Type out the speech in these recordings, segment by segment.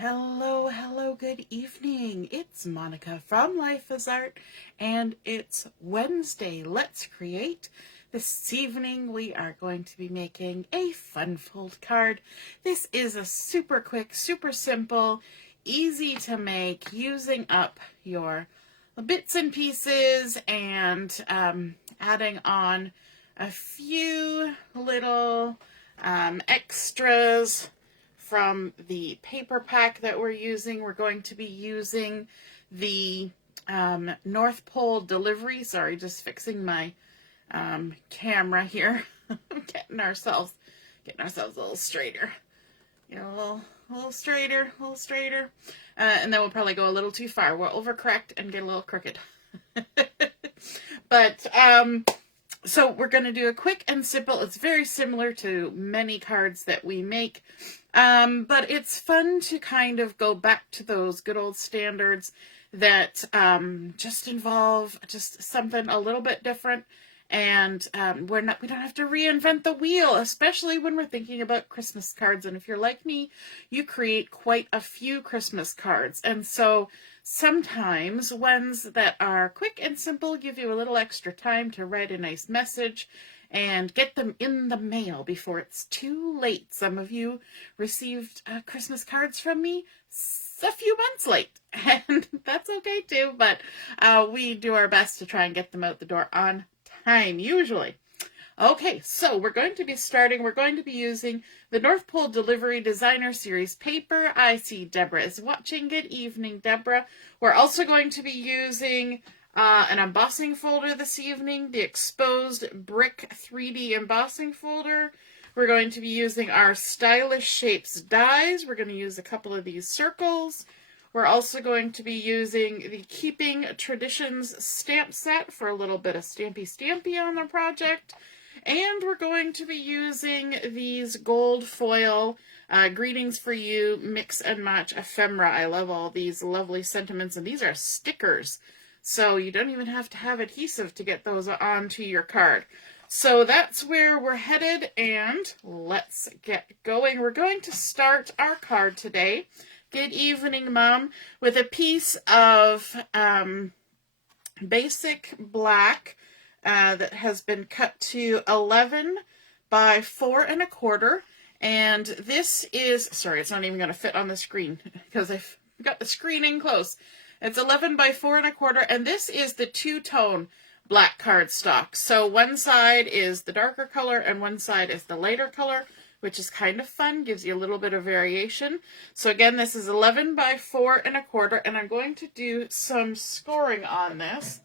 Hello, hello, good evening. It's Monica from Life is Art, and it's Wednesday. Let's create. This evening we are going to be making a fun fold card. This is a super quick, super simple, easy to make, using up your bits and pieces and adding on a few little extras from the paper pack that we're using. We're going to be using the North Pole delivery. Sorry, just fixing my camera here. getting ourselves a little straighter. A little straighter. And then we'll probably go a little too far. We'll overcorrect and get a little crooked. But so we're going to do a quick and simple. It's very similar to many cards that we make. But it's fun to kind of go back to those good old standards that just involve just something a little bit different. And we don't have to reinvent the wheel, especially when we're thinking about Christmas cards. And if you're like me, you create quite a few Christmas cards. And so sometimes ones that are quick and simple give you a little extra time to write a nice message and get them in the mail before it's too late. Some of you received Christmas cards from me a few months late, and that's okay too, but we do our best to try and get them out the door on time, usually. Okay, so we're going to be using the North Pole Delivery Designer Series paper. I see Deborah is watching. Good evening, Deborah. We're also going to be using an embossing folder this evening, the Exposed Brick 3D embossing folder. We're going to be using our Stylish Shapes dies. We're going to use a couple of these circles. We're also going to be using the Keeping Traditions stamp set for a little bit of stampy on the project. And we're going to be using these gold foil Greetings for You Mix and Match Ephemera. I love all these lovely sentiments, and these are stickers. So you don't even have to have adhesive to get those onto your card. So that's where we're headed, and let's get going. We're going to start our card today. Good evening, Mom, with a piece of basic black that has been cut to 11 by 4 1/4. And this is, sorry, it's not even going to fit on the screen because I've got the screen in close. It's 11 by 4 1/4, and this is the two-tone black cardstock. So one side is the darker color and one side is the lighter color, which is kind of fun, gives you a little bit of variation. So again, this is 11 by 4 1/4, and I'm going to do some scoring on this.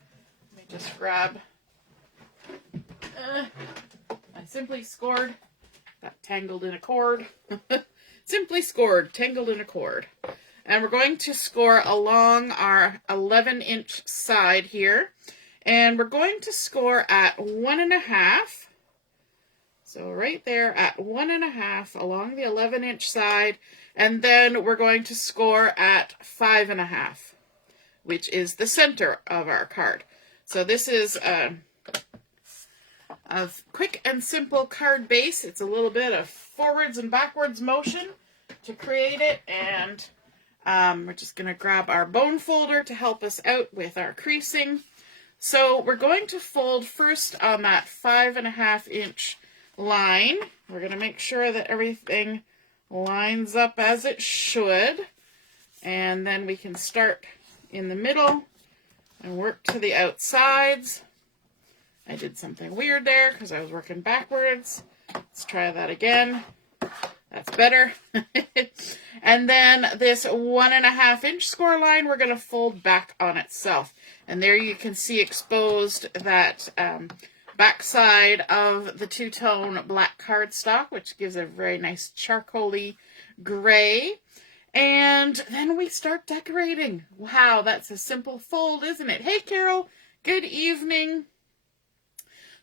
Let me just grab, I simply scored, got tangled in a cord. Simply scored, tangled in a cord. And we're going to score along our 11-inch side here. And we're going to score at 1.5. So right there at 1.5 along the 11-inch side. And then we're going to score at 5.5, which is the center of our card. So this is a quick and simple card base. It's a little bit of forwards and backwards motion to create it. And we're just going to grab our bone folder to help us out with our creasing. So we're going to fold first on that 5.5-inch line. We're going to make sure that everything lines up as it should. And then we can start in the middle and work to the outsides. I did something weird there because I was working backwards. Let's try that again. That's better. And then this 1.5-inch score line, we're going to fold back on itself. And there you can see exposed that back side of the two-tone black cardstock, which gives a very nice charcoaly gray. And then we start decorating. Wow, that's a simple fold, isn't it? Hey, Carol, good evening.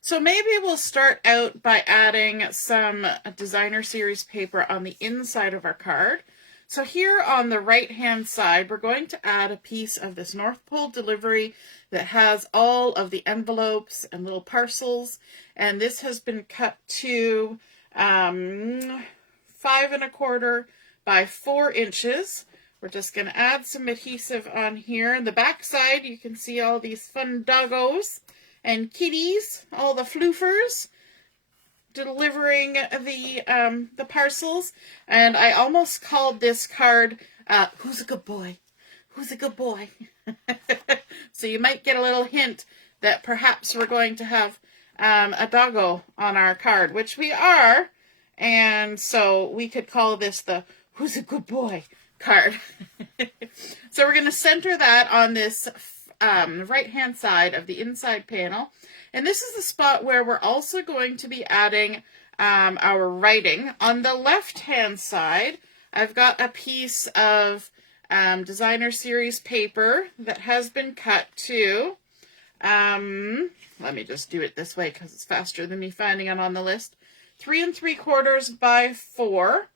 So maybe we'll start out by adding some designer series paper on the inside of our card. So here on the right-hand side, we're going to add a piece of this North Pole delivery that has all of the envelopes and little parcels. And this has been cut to 5 1/4 by 4 inches. we're just going to add some adhesive on here. On the back side, you can see all these fun doggos and kitties, all the floofers delivering the parcels. And I almost called this card, Who's a Good Boy? Who's a Good Boy? So you might get a little hint that perhaps we're going to have a doggo on our card, which we are. And so we could call this the Who's a Good Boy card. So we're going to center that on this right-hand side of the inside panel. And this is the spot where we're also going to be adding our writing. On the left-hand side, I've got a piece of designer series paper that has been cut to, let me just do it this way because it's faster than me finding it on the list, 3 3/4 by 4.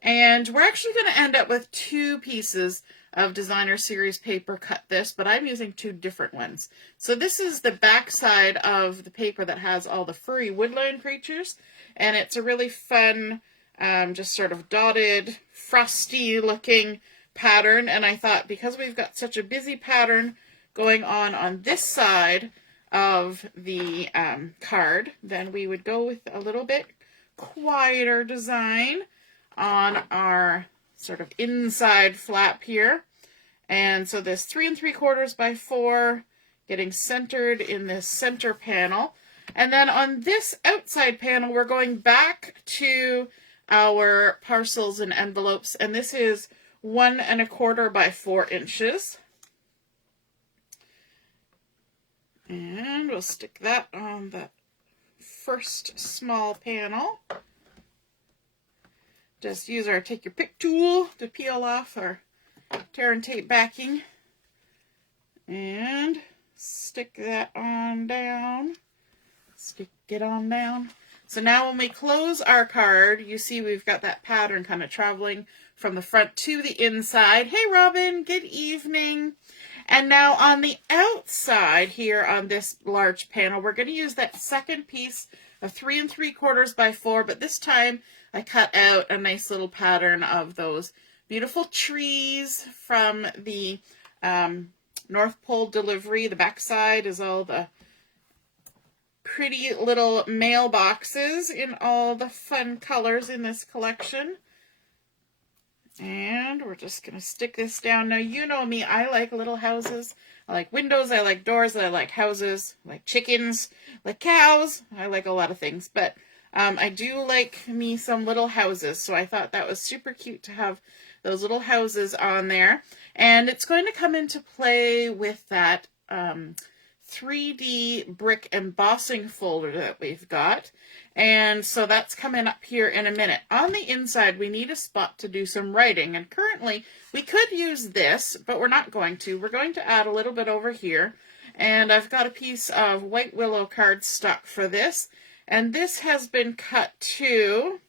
And we're actually going to end up with 2 pieces of designer series paper cut this, but I'm using 2 different ones. So this is the back side of the paper that has all the furry woodland creatures, and it's a really fun, just sort of dotted, frosty looking pattern. And I thought, because we've got such a busy pattern going on this side of the card, then we would go with a little bit quieter design on our sort of inside flap here. And so this 3 3/4 by 4 getting centered in this center panel. And then on this outside panel, we're going back to our parcels and envelopes. And this is 1 1/4 by 4 inches. And we'll stick that on the first small panel. Just use our take your pick tool to peel off our tear and tape backing. And stick that on down. Stick it on down. So now when we close our card, you see we've got that pattern kind of traveling from the front to the inside. Hey Robin, good evening. And now on the outside here on this large panel, we're going to use that second piece of 3 3/4 by 4, but this time I cut out a nice little pattern of those beautiful trees from the North Pole delivery. The back side is all the pretty little mailboxes in all the fun colors in this collection. And we're just going to stick this down. Now, you know me, I like little houses. I like windows, I like doors, I like houses, I like chickens, I like cows. I like a lot of things, but I do like me some little houses. So I thought that was super cute to have those little houses on there. And it's going to come into play with that 3D brick embossing folder that we've got. And so that's coming up here in a minute. On the inside, we need a spot to do some writing. And currently, we could use this, but we're not going to. We're going to add a little bit over here. And I've got a piece of white Willow cardstock for this. And this has been cut to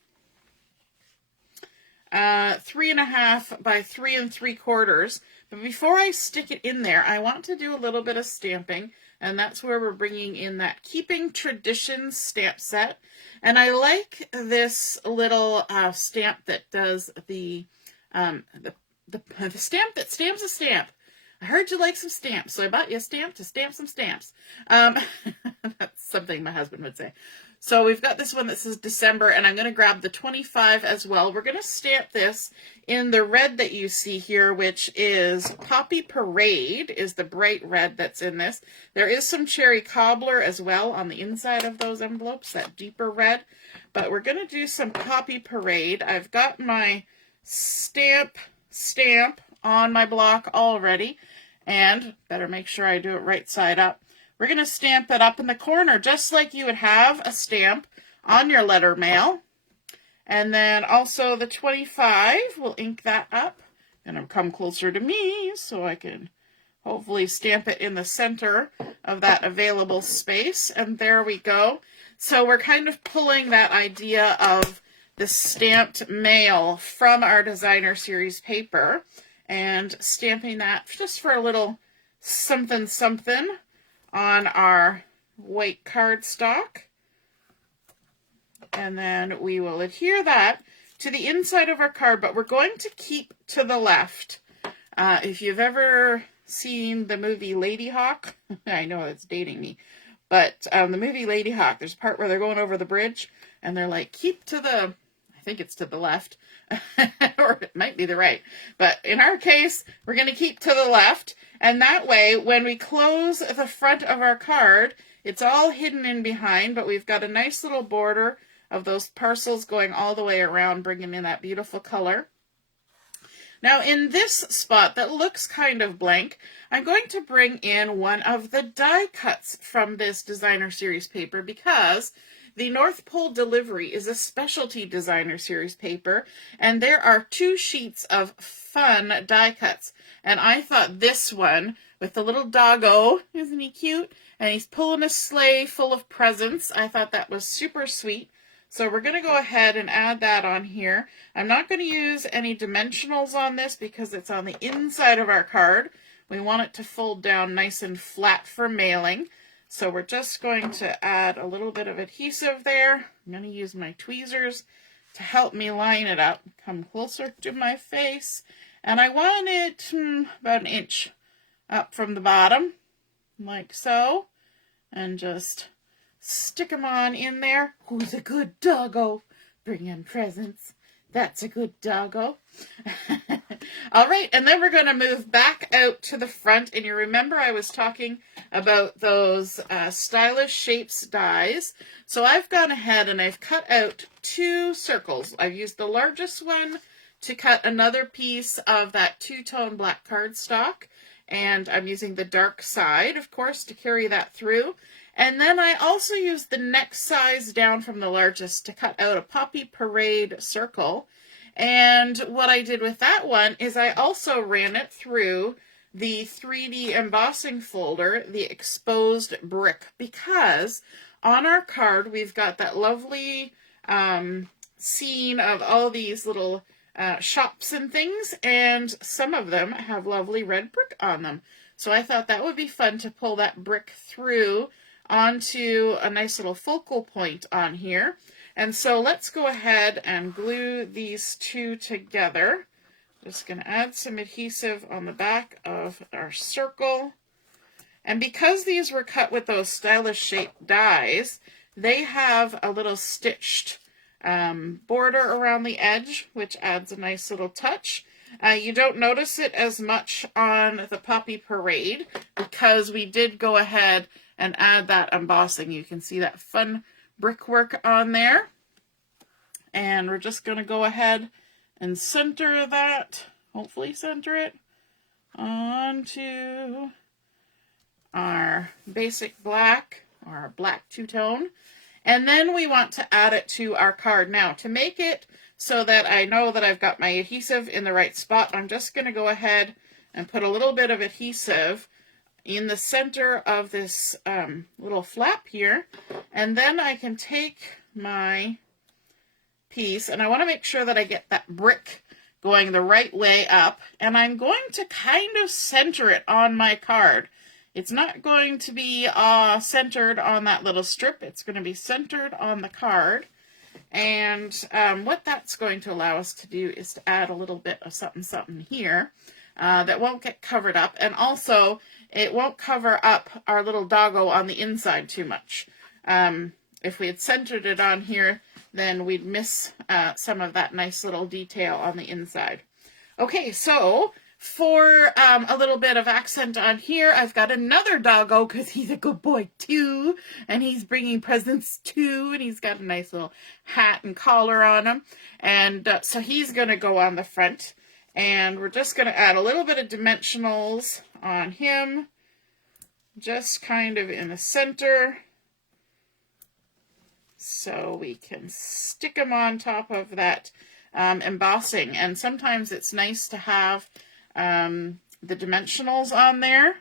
3 1/2 by 3 3/4. But before I stick it in there, I want to do a little bit of stamping. And that's where we're bringing in that Keeping Traditions stamp set. And I like this little stamp that does the stamp that stamps a stamp. I heard you like some stamps, so I bought you a stamp to stamp some stamps. That's something my husband would say. So we've got this one that says December, and I'm going to grab the 25 as well. We're going to stamp this in the red that you see here, which is Poppy Parade, is the bright red that's in this. There is some Cherry Cobbler as well on the inside of those envelopes, that deeper red. But we're going to do some Poppy Parade. I've got my stamp on my block already, and better make sure I do it right side up. We're going to stamp it up in the corner, just like you would have a stamp on your letter mail. And then also the 25, we'll ink that up. And it'll come closer to me so I can hopefully stamp it in the center of that available space. And there we go. So we're kind of pulling that idea of the stamped mail from our designer series paper and stamping that just for a little something something on our white cardstock. And then we will adhere that to the inside of our card, but we're going to keep to the left. If you've ever seen the movie Lady Hawk, I know it's dating me, but the movie Lady Hawk, there's a part where they're going over the bridge and they're like, keep to the, I think it's to the left, or it might be the right. But in our case, we're going to keep to the left. And that way, when we close the front of our card, it's all hidden in behind, but we've got a nice little border of those parcels going all the way around, bringing in that beautiful color. Now in this spot that looks kind of blank, I'm going to bring in one of the die cuts from this designer series paper, because the North Pole Delivery is a specialty designer series paper, and there are 2 sheets of fun die cuts. And I thought this one with the little doggo, isn't he cute? And he's pulling a sleigh full of presents. I thought that was super sweet. So we're going to go ahead and add that on here. I'm not going to use any dimensionals on this because it's on the inside of our card. We want it to fold down nice and flat for mailing. So we're just going to add a little bit of adhesive there. I'm going to use my tweezers to help me line it up. Come closer to my face. And I want it about 1 inch up from the bottom, like so. And just stick them on in there. Who's a good doggo? Bring in presents. That's a good doggo. All right, and then we're going to move back out to the front. And you remember I was talking about those stylish shapes dies. So I've gone ahead and I've cut out 2 circles. I've used the largest one to cut another piece of that 2-tone black cardstock. And I'm using the dark side, of course, to carry that through. And then I also used the next size down from the largest to cut out a Poppy Parade circle. And what I did with that one is I also ran it through the 3D embossing folder, the exposed brick, because on our card we've got that lovely scene of all these little shops and things, and some of them have lovely red brick on them. So I thought that would be fun to pull that brick through onto a nice little focal point on here. And so let's go ahead and glue these 2 together. Just going to add some adhesive on the back of our circle. And because these were cut with those stylish shaped dies, they have a little stitched border around the edge, which adds a nice little touch. You don't notice it as much on the Poppy Parade because we did go ahead and add that embossing. You can see that fun brickwork on there. And we're just going to go ahead and center that, hopefully center it, onto our basic black, or our black 2-tone. And then we want to add it to our card. Now, to make it so that I know that I've got my adhesive in the right spot, I'm just going to go ahead and put a little bit of adhesive in the center of this little flap here. And then I can take my piece, and I want to make sure that I get that brick going the right way up. And I'm going to kind of center it on my card. It's not going to be centered on that little strip. It's going to be centered on the card. And what that's going to allow us to do is to add a little bit of something here that won't get covered up. And also, it won't cover up our little doggo on the inside too much. If we had centered it on here, then we'd miss some of that nice little detail on the inside. Okay, so for a little bit of accent on here, I've got another doggo because he's a good boy too, and he's bringing presents too, and he's got a nice little hat and collar on him. And so he's going to go on the front, and we're just going to add a little bit of dimensionals on him, just kind of in the center, so we can stick them on top of that embossing. And sometimes it's nice to have the dimensionals on there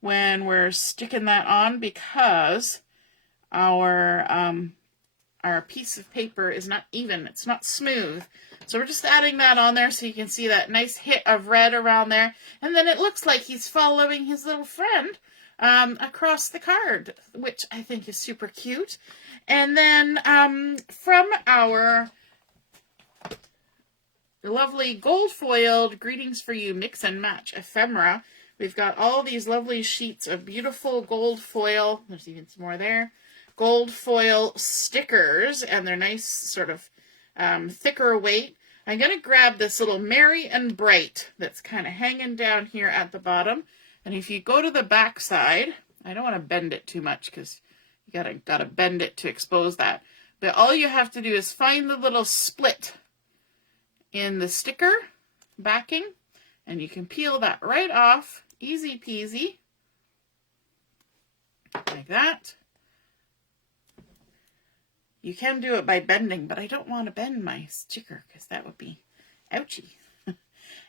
when we're sticking that on, because our piece of paper is not even, it's not smooth. So we're just adding that on there so you can see that nice hit of red around there. And then it looks like he's following his little friend across the card, which I think is super cute. And then from our lovely gold foiled Greetings for You Mix and Match Ephemera. We've got all these lovely sheets of beautiful gold foil. There's even some more there. Gold foil stickers, and they're nice sort of thicker weight. I'm going to grab this little Merry and Bright that's kind of hanging down here at the bottom. And if you go to the back side, I don't want to bend it too much because you gotta bend it to expose that. But all you have to do is find the little split in the sticker backing, and you can peel that right off. Easy peasy. Like that. You can do it by bending, but I don't want to bend my sticker because that would be ouchy.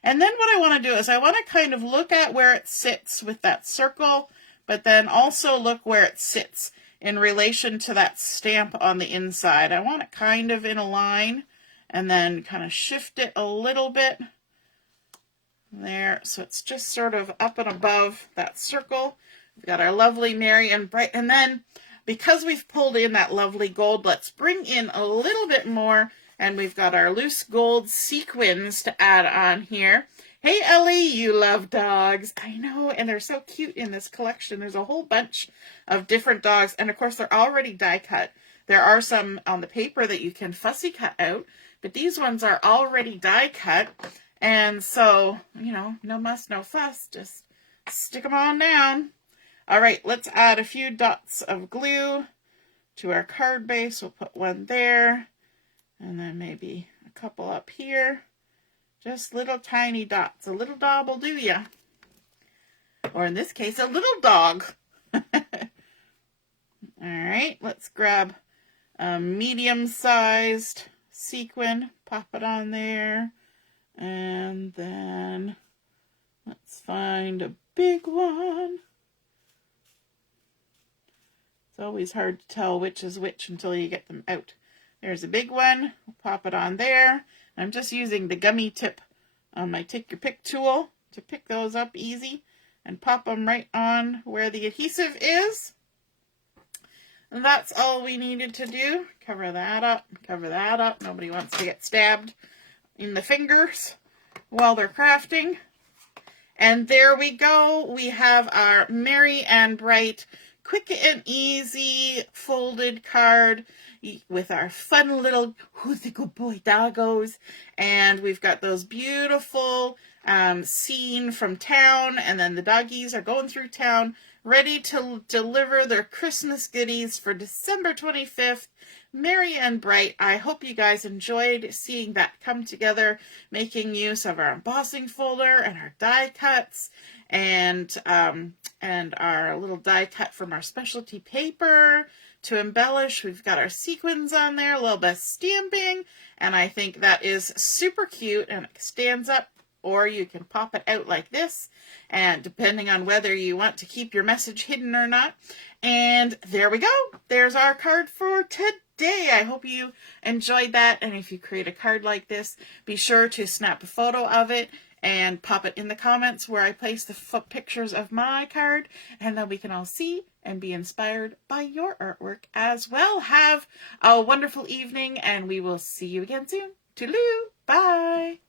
And then what I want to do is I want to kind of look at where it sits with that circle, but then also look where it sits in relation to that stamp on the inside. I want it kind of in a line and then kind of shift it a little bit there, so it's just sort of up and above that circle. We've got our lovely Merry and Bright, and then because we've pulled in that lovely gold, let's bring in a little bit more, and we've got our loose gold sequins to add on here. Hey Ellie, you love dogs. I know, and they're so cute in this collection. There's a whole bunch of different dogs, and of course they're already die cut. There are some on the paper that you can fussy cut out, but these ones are already die cut. And so, you know, no muss, no fuss, just stick them on down. All right, let's add a few dots of glue to our card base. We'll put one there, and then maybe a couple up here. Just little tiny dots. A little dog will do ya. Or in this case, a little dog. All right, let's grab a medium-sized sequin, pop it on there. And then let's find a big one. It's always hard to tell which is which until you get them out. There's a big one. We'll pop it on there. I'm just using the gummy tip on my Take Your Pick tool to pick those up easy and pop them right on where the adhesive is. And that's all we needed to do. Cover that up, cover that up. Nobody wants to get stabbed in the fingers while they're crafting. And there we go. We have our Merry and Bright quick and easy folded card with our fun little who's the good boy doggos. And we've got those beautiful scene from town, and then the doggies are going through town ready to deliver their Christmas goodies for December 25th. Merry and Bright. I hope you guys enjoyed seeing that come together, making use of our embossing folder and our die cuts and our little die cut from our specialty paper to embellish. We've got our sequins on there, a little bit of stamping, and I think that is super cute, and it stands up, or you can pop it out like this, and depending on whether you want to keep your message hidden or not. And there we go. There's our card for today. I hope you enjoyed that, and if you create a card like this, be sure to snap a photo of it and pop it in the comments where I place the pictures of my card, and then we can all see and be inspired by your artwork as well. Have a wonderful evening, and we will see you again soon. Toodaloo. Bye.